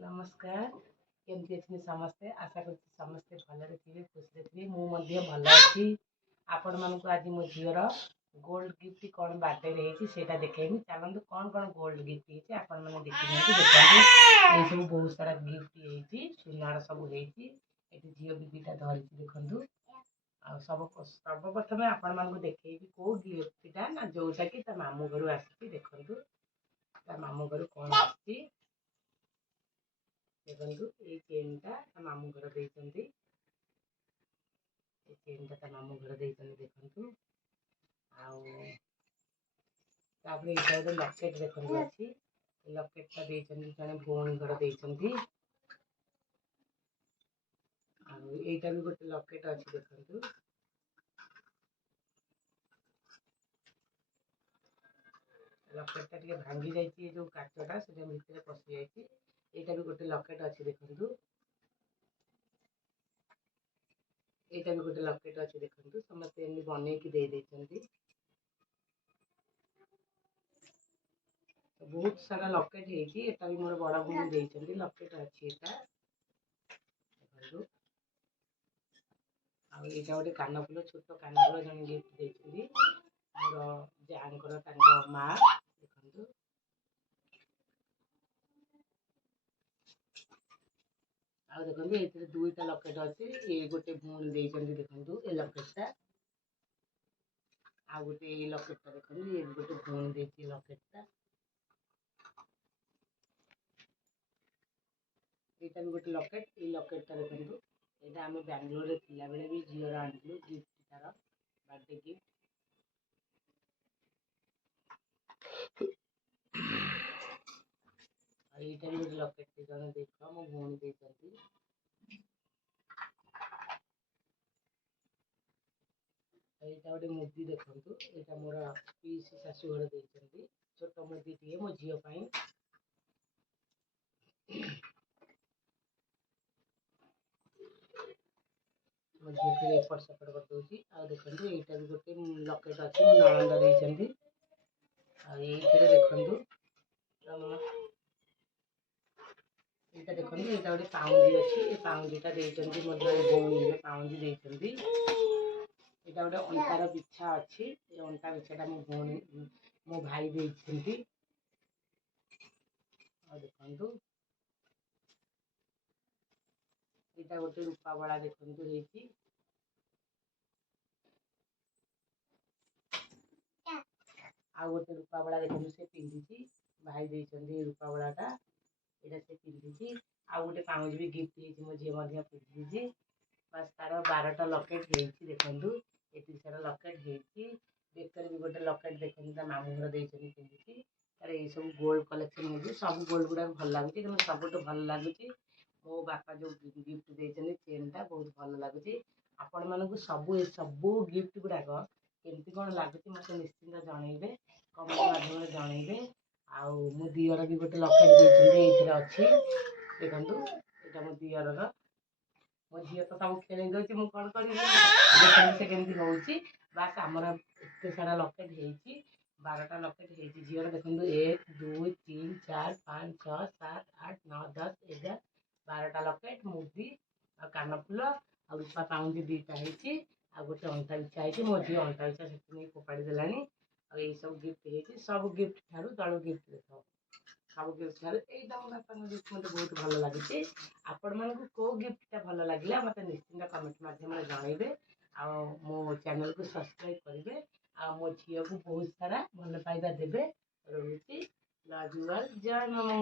नमस्कार केमती अच्छे समस्ते आशा कर समस्ते भलरे थे खुशी थे मुझे भल अच्छी आपण मानक आज मो झीर गोल्ड गिफ्ट कौन बार्थडे रही देखेमी चलते कौन कौन गोल्ड गिफ्ट होती आपण मैंने देखी देखते ये सब बहुत सारा गिफ्ट होती सुनार सब होती झील भी दुटा धरी देखु सब सर्वप्रथम आपण मानक देखे कौ गिफ्टा ना जोटा कि मामू घर आसी देखु मामू घर कौन आसी देखो ये चेनटा मामू घर देते चेनटा मामू घर देते देखु आउे ये लकेट देखते अच्छी लकेटा देते जड़े भौणी घर देते आईटा भी गोटे लकेट अच्छी देखु लकेटा टे भांगी जाइए जो काचटा से भितर पशि जाइए यहाँ भी गोटे लकेट अच्छी देखु यहाँ भी गोटे लकेट अच्छी देखु समस्त एमती बनईकी देते बहुत सारा लकेट होता भी मोर बड़ भूमि देते लकेट अच्छी यहाँ आईटा गोटे कानफुल छोट कानफुल जन गिफ्ट देती मोर जाकर माँ देखु आ देखो ये दुईटा लकेट अच्छी ये गोटे भूमि देते देखु ये लकेटा आ गोटे लकेटा देखो ये गोटे भूमि देती लकेटा यहाँ भी गोटे लकेट ये लकेटा देखो यहाँ आम बांगलोर थिला बेले भी झील आनलु गिफ्ट तार बर्थडे गिफ्ट यहाँ भी गोटे लकेट जन देख मो भौणी देते यहाँ गोटे मुदी देखु यहाँ मोर पीसी शाशुघर देते छोट मुदी टे मो झील मो झील फिर एपट सेपट कर दूसरी आ देखो यहाँ भी गोटे लकेट अच्छी मो नणंद देते ये देखु यहाँ देखो यहाँ गोटे पाउंजी अच्छी ये पाउंजीटा देते मोर जड़े भौणी पाउंजी देते यहाँ गोटे अंटार बिछा अच्छी ये अंटा बिछाटा मो भौणी मो भाई देते देखु यहाँ गोटे रूपा बड़ा देखु आ गोटे रूपा बड़ा देखो से पिंधि भाई देते रूपा बड़ाटा यहाँ से पिंधि आ गोटे पाउंज भी गिफ्ट मो झील पिंधि बस तार 12टा लकेट देखु ये सारा लकेट बेकर भी गोटे लकेट देखते मामू घर देते पिंधि तार ये सब गोल्ड कलेक्शन हो सब गोल्ड गुड़ा भल लगुच कि सब भल लगुच मो बापा जो गिफ्ट देते चेनटा बहुत भल लगुच आपण मानक सबू गिफ्ट गुड़ाक केमती कौन लगुच मत निश्चिंत जनइबे कमेंट माध्यम जनइबे आउ मो दियर भी गोटे लकेट देते ये अच्छी देखु यहाँ मो दियर मो झील तो सब खेल दूसरी मुझे कौन करी से केमती हो बास आमर एत सारा लकेट हो 12टा लकेट हो झील देखो 1 2 3 4 5 6 7 8 9 10 11 12टा लकेट मुदी आ कानफुल आ रूपा पाउंजी दुईटा आ गोटे अंटा बिछा है मो झी अंटा बिछा से फोपाड़ी देलानी आ सब गिफ्ट सब गिफ्ट ठारू तलू गिफ्ट देख सब गिफ्ट ठारू यहीटा मो बापा गिफ्ट मत बहुत भल लगे आपण मानक कौ गिफ्टा भल लगे मत निश्चिंत कमेंट माध्यम जनइबे आ मो चैनल को सब्सक्राइब करेंगे आ मो झील को बहुत सारा भल पाइबा देवे रोचे लव यू ऑल जय मामा।